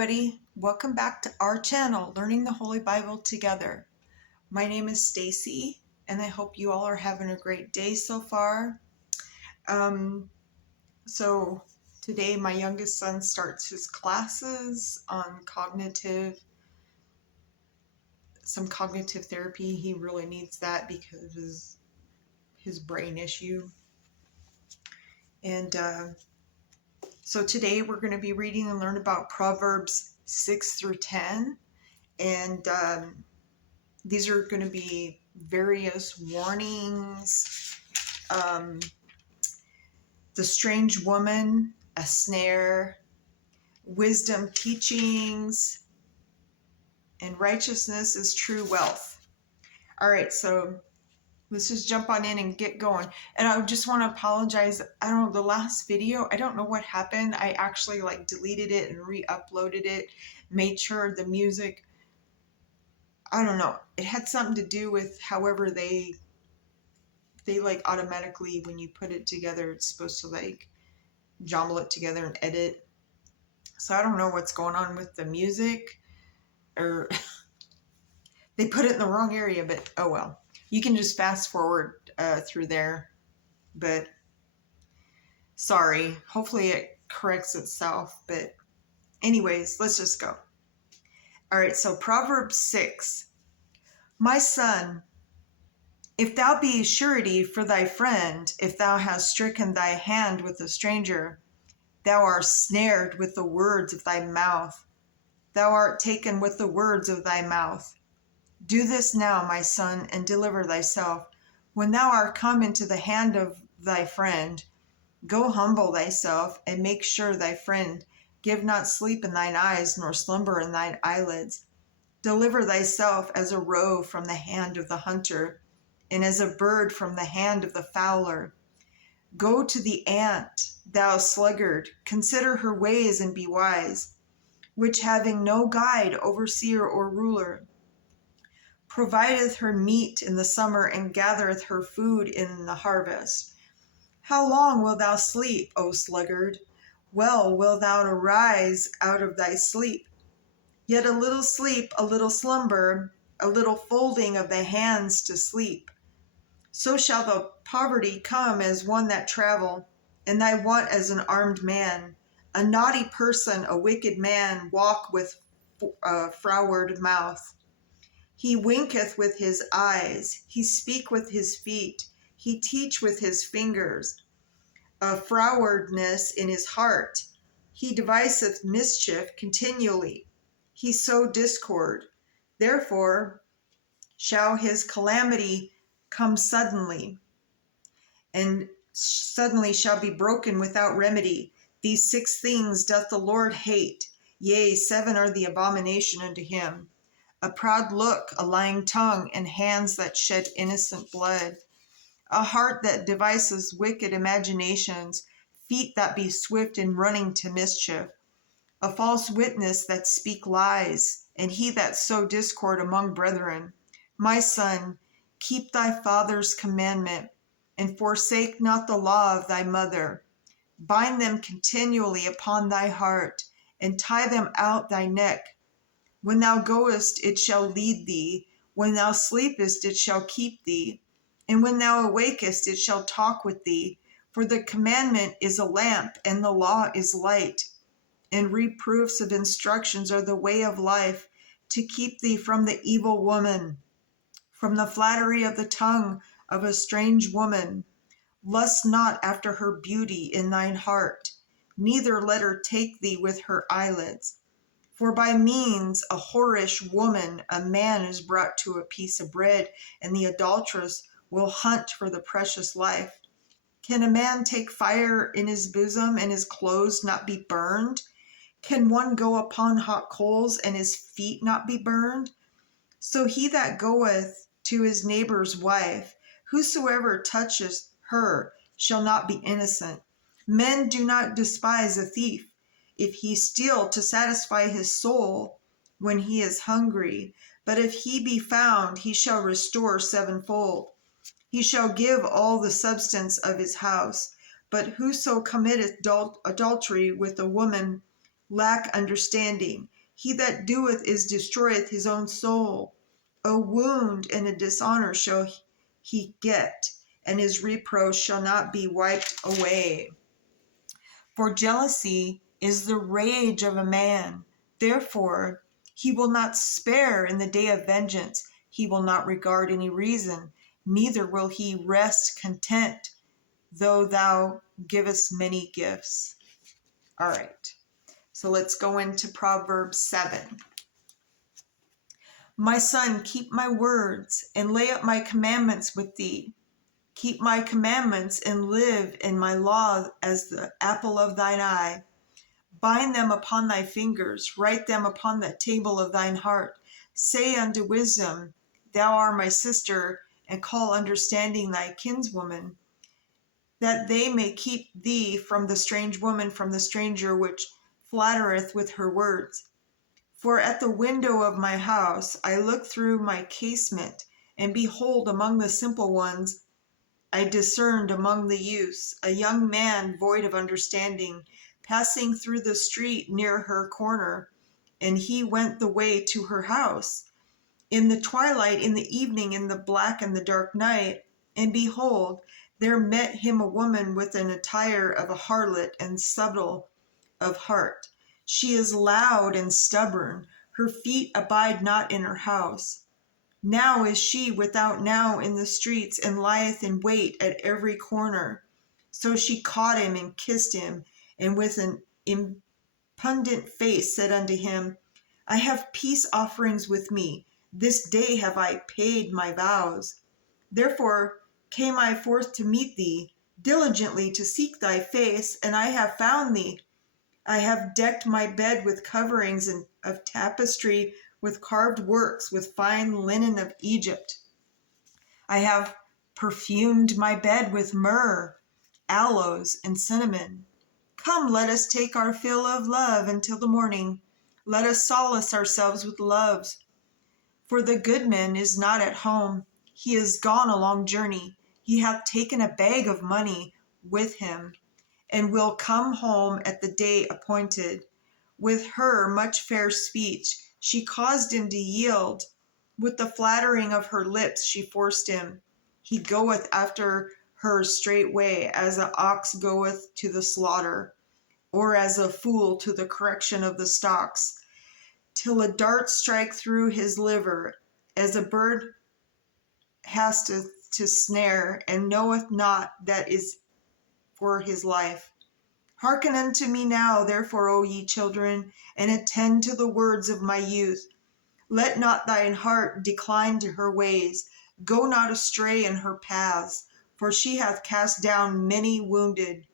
everybody. Welcome back to our channel, Learning the Holy Bible Together. My name is Stacy, and I hope you all are having a great day so far. So today my youngest son starts his classes on some cognitive therapy. He really needs that because of his brain issue. And so today we're going to be reading and learn about Proverbs 6 through 10. And these are going to be various warnings. The strange woman, a snare, wisdom teachings, and righteousness is true wealth. All right, so let's just jump on in and get going. And I just want to apologize. I don't know, the last video, I don't know what happened. I actually deleted it and re-uploaded it, made sure the music, I don't know, it had something to do with however they automatically, when you put it together, it's supposed to jumble it together and edit. So I don't know what's going on with the music, or they put it in the wrong area, but oh well. You can just fast forward through there, but sorry. Hopefully it corrects itself, but anyways, let's just go. All right, so Proverbs 6. My son, if thou be surety for thy friend, if thou hast stricken thy hand with a stranger, thou art snared with the words of thy mouth. Thou art taken with the words of thy mouth. Do this now, my son, and deliver thyself. When thou art come into the hand of thy friend, go humble thyself, and make sure thy friend. Give not sleep in thine eyes, nor slumber in thine eyelids. Deliver thyself as a roe from the hand of the hunter, and as a bird from the hand of the fowler. Go to the ant, thou sluggard, consider her ways and be wise, which having no guide, overseer, or ruler, provideth her meat in the summer and gathereth her food in the harvest. How long wilt thou sleep, O sluggard? Well wilt thou arise out of thy sleep. Yet a little sleep, a little slumber, a little folding of the hands to sleep. So shall the poverty come as one that travel, and thy want as an armed man. A naughty person, a wicked man, walk with a froward mouth. He winketh with his eyes, he speak with his feet, he teach with his fingers. A frowardness in his heart, he deviseth mischief continually. He sow discord. Therefore shall his calamity come suddenly, and suddenly shall be broken without remedy. These 6 things doth the Lord hate, yea, 7 are the abomination unto him. A proud look, a lying tongue, and hands that shed innocent blood. A heart that devises wicked imaginations, feet that be swift in running to mischief. A false witness that speak lies, and he that sow discord among brethren. My son, keep thy father's commandment, and forsake not the law of thy mother. Bind them continually upon thy heart, and tie them out thy neck. When thou goest, it shall lead thee. When thou sleepest, it shall keep thee. And when thou awakest, it shall talk with thee. For the commandment is a lamp, and the law is light. And reproofs of instructions are the way of life, to keep thee from the evil woman, from the flattery of the tongue of a strange woman. Lust not after her beauty in thine heart, neither let her take thee with her eyelids. For by means a whorish woman a man is brought to a piece of bread, and the adulteress will hunt for the precious life. Can a man take fire in his bosom, and his clothes not be burned? Can one go upon hot coals, and his feet not be burned? So he that goeth to his neighbor's wife, whosoever touches her, shall not be innocent. Men do not despise a thief, if he steal to satisfy his soul when he is hungry. But if he be found, he shall restore 7-fold. He shall give all the substance of his house. But whoso committeth adultery with a woman lack understanding, He that doeth is destroyeth his own soul. A wound and a dishonor shall he get, and his reproach shall not be wiped away. For jealousy is the rage of a man. Therefore, he will not spare in the day of vengeance. He will not regard any reason, neither will he rest content, though thou givest many gifts. All right, so let's go into Proverbs 7. My son, keep my words and lay up my commandments with thee. Keep my commandments and live in my law as the apple of thine eye. Bind them upon thy fingers, write them upon the table of thine heart. Say unto wisdom, thou art my sister, and call understanding thy kinswoman, that they may keep thee from the strange woman, from the stranger which flattereth with her words. For at the window of my house I look through my casement, and behold, among the simple ones I discerned among the youths a young man void of understanding, passing through the street near her corner, and he went the way to her house. In the twilight, in the evening, in the black and the dark night, and behold, there met him a woman with an attire of a harlot and subtle of heart. She is loud and stubborn, her feet abide not in her house. Now is she without now in the streets, and lieth in wait at every corner. So she caught him and kissed him, and with an impudent face said unto him, I have peace offerings with me. This day have I paid my vows. Therefore came I forth to meet thee, diligently to seek thy face, and I have found thee. I have decked my bed with coverings of tapestry, with carved works, with fine linen of Egypt. I have perfumed my bed with myrrh, aloes, and cinnamon. Come, let us take our fill of love until the morning. Let us solace ourselves with loves. For the goodman is not at home. He is gone a long journey. He hath taken a bag of money with him, and will come home at the day appointed. With her much fair speech she caused him to yield. With the flattering of her lips she forced him. He goeth after her straightway, as an ox goeth to the slaughter, or as a fool to the correction of the stocks, till a dart strike through his liver, as a bird hasteth to snare, and knoweth not that is for his life. Hearken unto me now, therefore, O ye children, and attend to the words of my youth. Let not thine heart decline to her ways. Go not astray in her paths, for she hath cast down many wounded.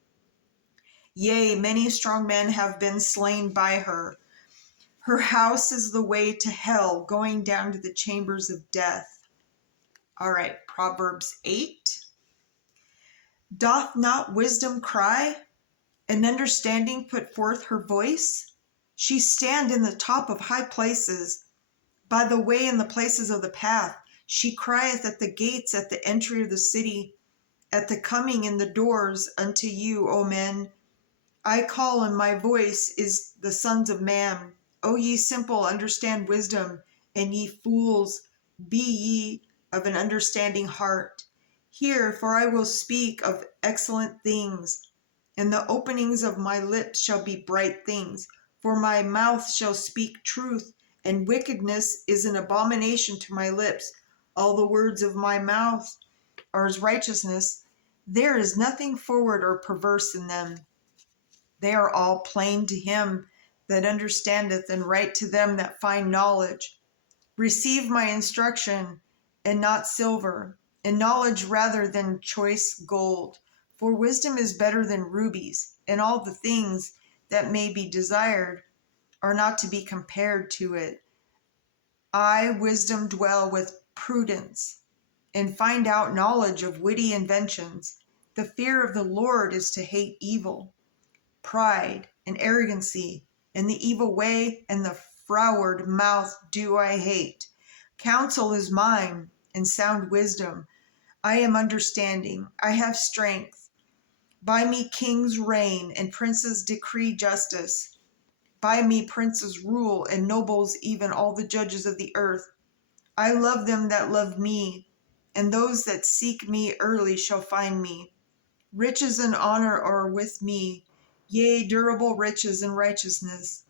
Yea, many strong men have been slain by her. Her house is the way to hell, going down to the chambers of death. All right, Proverbs 8. Doth not wisdom cry, and understanding put forth her voice? She stand in the top of high places, by the way in the places of the path. She crieth at the gates, at the entry of the city, at the coming in the doors unto you, O men. I call, and my voice is the sons of man. O ye simple, understand wisdom, and ye fools, be ye of an understanding heart. Hear, for I will speak of excellent things, and the openings of my lips shall be bright things. For my mouth shall speak truth, and wickedness is an abomination to my lips. All the words of my mouth are as righteousness. There is nothing forward or perverse in them. They are all plain to him that understandeth, and right to them that find knowledge. Receive my instruction, and not silver, and knowledge rather than choice gold. For wisdom is better than rubies, and all the things that may be desired are not to be compared to it. I, wisdom, dwell with prudence, and find out knowledge of witty inventions. The fear of the Lord is to hate evil. Pride and arrogancy, and the evil way, and the froward mouth do I hate. Counsel is mine, and sound wisdom. I am understanding. I have strength. By me kings reign, and princes decree justice. By me princes rule, and nobles, even all the judges of the earth. I love them that love me, and those that seek me early shall find me. Riches and honor are with me, yea, durable riches and righteousness.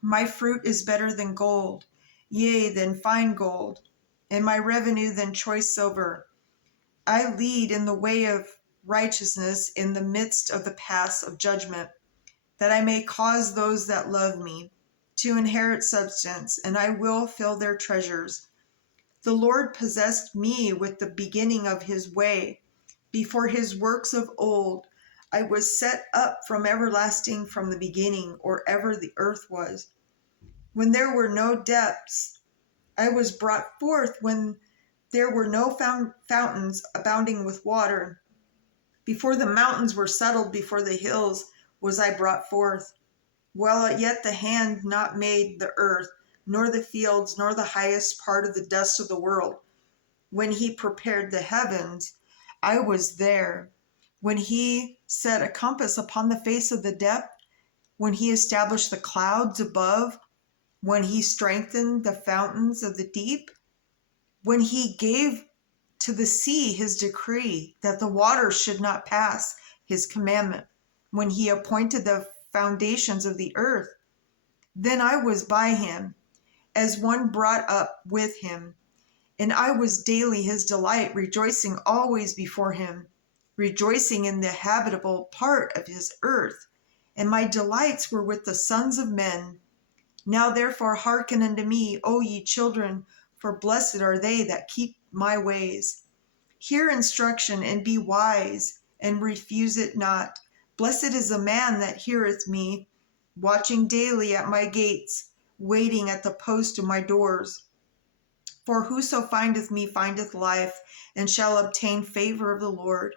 My fruit is better than gold, yea, than fine gold, and my revenue than choice silver. I lead in the way of righteousness in the midst of the paths of judgment, that I may cause those that love me to inherit substance, and I will fill their treasures. The Lord possessed me with the beginning of his way. Before his works of old, I was set up from everlasting, from the beginning, or ever the earth was. When there were no depths, I was brought forth. When there were no fountains abounding with water, before the mountains were settled, before the hills was I brought forth. While yet the hand not made the earth, nor the fields, nor the highest part of the dust of the world. When he prepared the heavens, I was there. When he set a compass upon the face of the depth, when he established the clouds above, when he strengthened the fountains of the deep, when he gave to the sea his decree, that the waters should not pass his commandment, when he appointed the foundations of the earth, then I was by him, as one brought up with him, and I was daily his delight, rejoicing always before him, rejoicing in the habitable part of his earth, and my delights were with the sons of men. Now therefore hearken unto me, O ye children, for blessed are they that keep my ways. Hear instruction, and be wise, and refuse it not. Blessed is the man that heareth me, watching daily at my gates, waiting at the post of my doors. For whoso findeth me findeth life, and shall obtain favor of the Lord.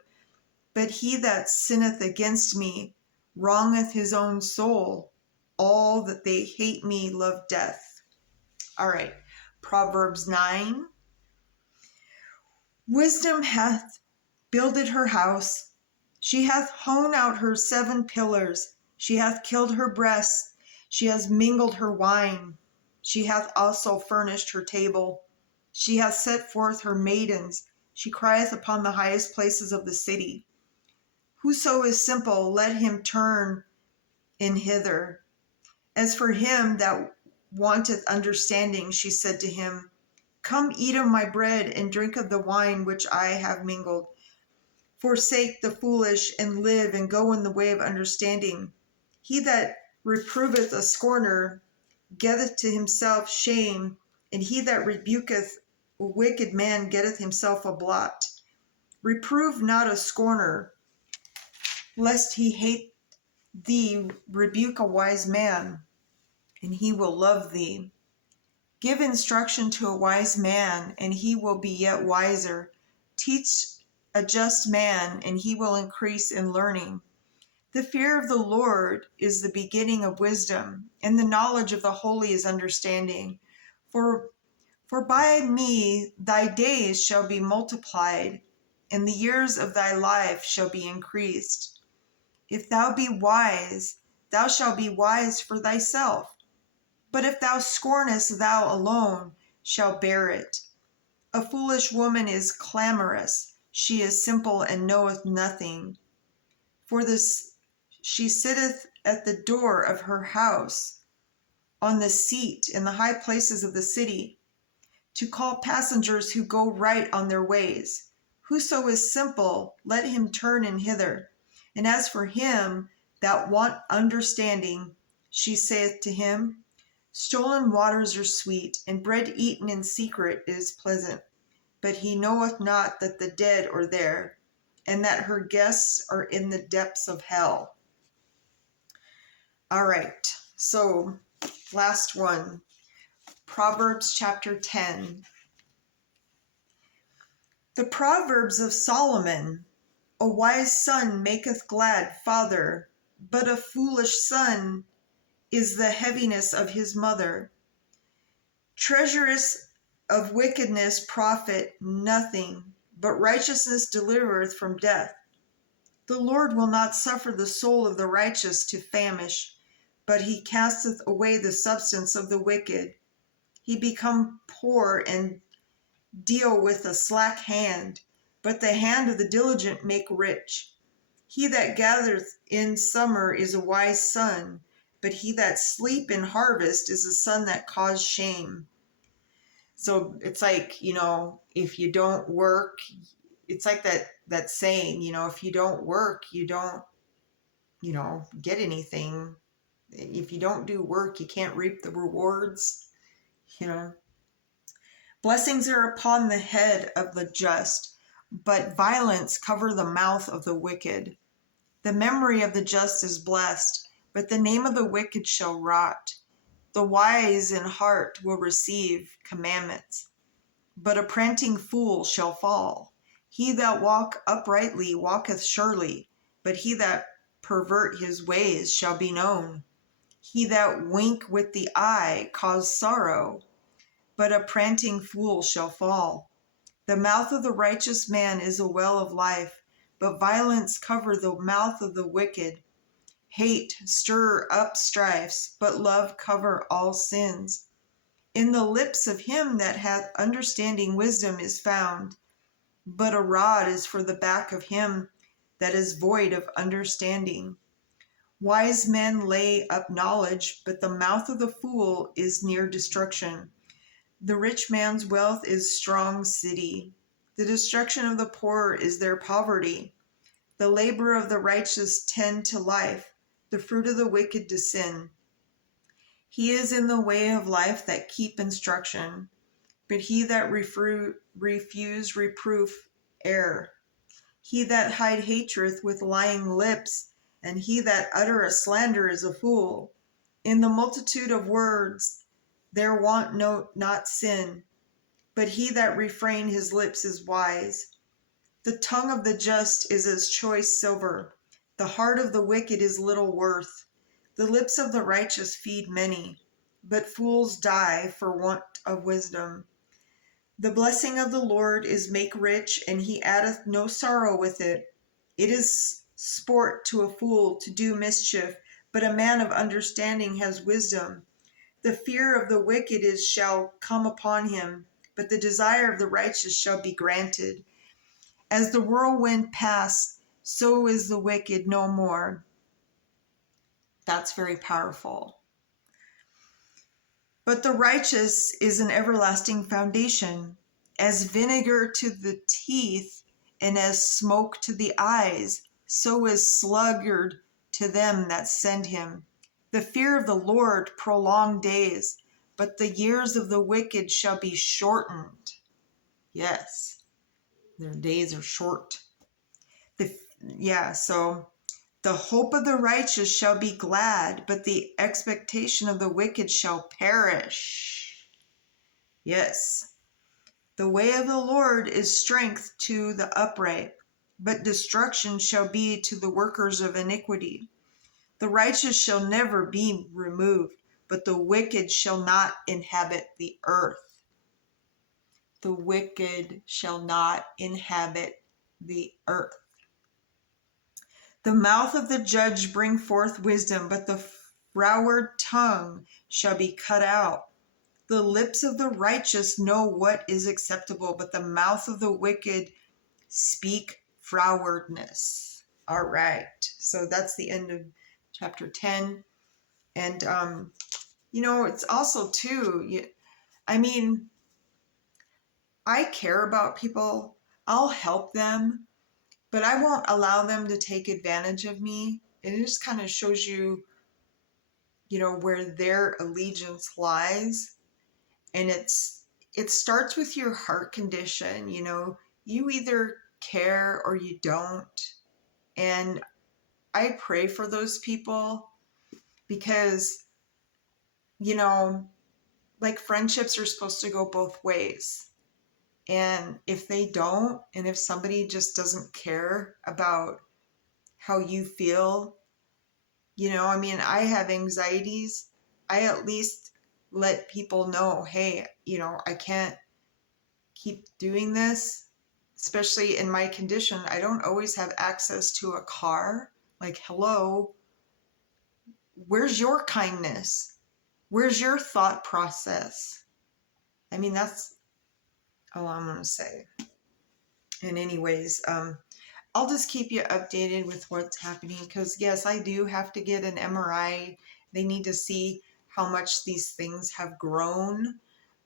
But he that sinneth against me wrongeth his own soul. All that they hate me love death. All right, Proverbs 9. Wisdom hath builded her house. She hath hewn out her 7 pillars. She hath killed her breasts. She has mingled her wine. She hath also furnished her table. She hath set forth her maidens. She crieth upon the highest places of the city. Whoso is simple, let him turn in hither. As for him that wanteth understanding, she said to him, Come eat of my bread, and drink of the wine which I have mingled. Forsake the foolish, and live, and go in the way of understanding. He that reproveth a scorner getteth to himself shame, and he that rebuketh a wicked man getteth himself a blot. Reprove not a scorner, lest he hate thee. Rebuke a wise man, and he will love thee. Give instruction to a wise man, and he will be yet wiser. Teach a just man, and he will increase in learning. The fear of the Lord is the beginning of wisdom, and the knowledge of the holy is understanding. For by me thy days shall be multiplied, and the years of thy life shall be increased. If thou be wise, thou shalt be wise for thyself. But if thou scornest, thou alone shalt bear it. A foolish woman is clamorous. She is simple and knoweth nothing. For this she sitteth at the door of her house, on the seat in the high places of the city, to call passengers who go right on their ways. Whoso is simple, let him turn in hither. And as for him that want understanding, she saith to him, Stolen waters are sweet, and bread eaten in secret is pleasant. But he knoweth not that the dead are there, and that her guests are in the depths of hell. All right, so last one, Proverbs chapter 10. The Proverbs of Solomon. A wise son maketh glad father, but a foolish son is the heaviness of his mother. Treasurers of wickedness profit nothing, but righteousness delivereth from death. The Lord will not suffer the soul of the righteous to famish, but he casteth away the substance of the wicked. He become poor and deal with a slack hand, but the hand of the diligent make rich. He that gathereth in summer is a wise son, but he that sleep in harvest is a son that cause shame. So it's like, if you don't work, it's like that saying, if you don't work, you don't, get anything. If you don't do work, you can't reap the rewards, you know. Blessings are upon the head of the just, but violence cover the mouth of the wicked. The memory of the just is blessed, but the name of the wicked shall rot. The wise in heart will receive commandments, but a prating fool shall fall. He that walk uprightly walketh surely, but he that pervert his ways shall be known. He that wink with the eye cause sorrow, but a prating fool shall fall. The mouth of the righteous man is a well of life, but violence cover the mouth of the wicked. Hate stir up strifes, but love cover all sins. In the lips of him that hath understanding wisdom is found, but a rod is for the back of him that is void of understanding. Wise men lay up knowledge, but the mouth of the fool is near destruction. The rich man's wealth is strong city. The destruction of the poor is their poverty. The labor of the righteous tend to life, the fruit of the wicked to sin. He is in the way of life that keep instruction, but he that refuse reproof err. He that hide hatred with lying lips, and he that utter a slander is a fool. In the multitude of words there want not sin, but he that refrain his lips is wise. The tongue of the just is as choice silver. The heart of the wicked is little worth. The lips of the righteous feed many, but fools die for want of wisdom. The blessing of the Lord is make rich, and he addeth no sorrow with it. It is sport to a fool to do mischief, but a man of understanding has wisdom. The fear of the wicked shall come upon him, but the desire of the righteous shall be granted. As the whirlwind passed, so is the wicked no more. That's very powerful. But the righteous is an everlasting foundation, as vinegar to the teeth and as smoke to the eyes, so is sluggard to them that send him. The fear of the Lord prolong days, but the years of the wicked shall be shortened. Yes, their days are short. So the hope of the righteous shall be glad, but the expectation of the wicked shall perish. Yes, the way of the Lord is strength to the upright, but destruction shall be to the workers of iniquity. The righteous shall never be removed, but the wicked shall not inhabit the earth. The wicked shall not inhabit the earth. The mouth of the judge bring forth wisdom, but the froward tongue shall be cut out. The lips of the righteous know what is acceptable, but the mouth of the wicked speak frowardness. All right. So that's the end of chapter 10. And, it's also too, I care about people. I'll help them, but I won't allow them to take advantage of me. And it just kind of shows you, where their allegiance lies. And it starts with your heart condition. You either care or you don't. And I pray for those people because, like friendships are supposed to go both ways. And if they don't, and if somebody just doesn't care about how you feel, I have anxieties. I at least let people know, hey, I can't keep doing this, especially in my condition. I don't always have access to a car. Like, hello, Where's your kindness? Where's your thought process? I mean, that's all I'm going to say. And anyways, I'll just keep you updated with what's happening because, yes, I do have to get an MRI. They need to see how much these things have grown,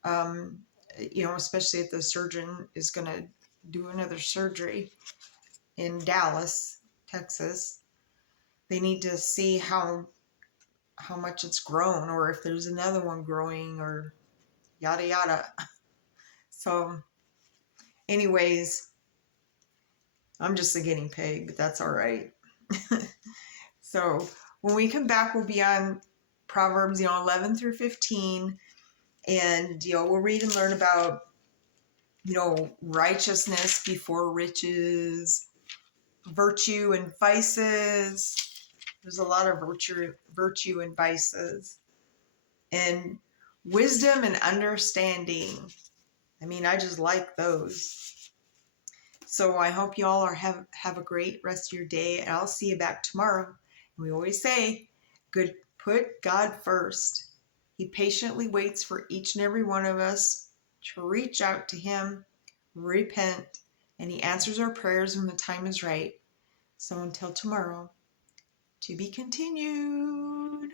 especially if the surgeon is going to do another surgery in Dallas, Texas. They need to see how much it's grown or if there's another one growing or yada yada. So anyways, I'm just a guinea pig, but that's all right. So when we come back, we'll be on Proverbs 11 through 15, and we'll read and learn about righteousness before riches, virtue and vices. There's a lot of virtue and vices, and wisdom and understanding. I mean, I just like those. So I hope you all have a great rest of your day, and I'll see you back tomorrow. And we always say, put God first. He patiently waits for each and every one of us to reach out to Him, repent, and He answers our prayers when the time is right. So until tomorrow, to be continued.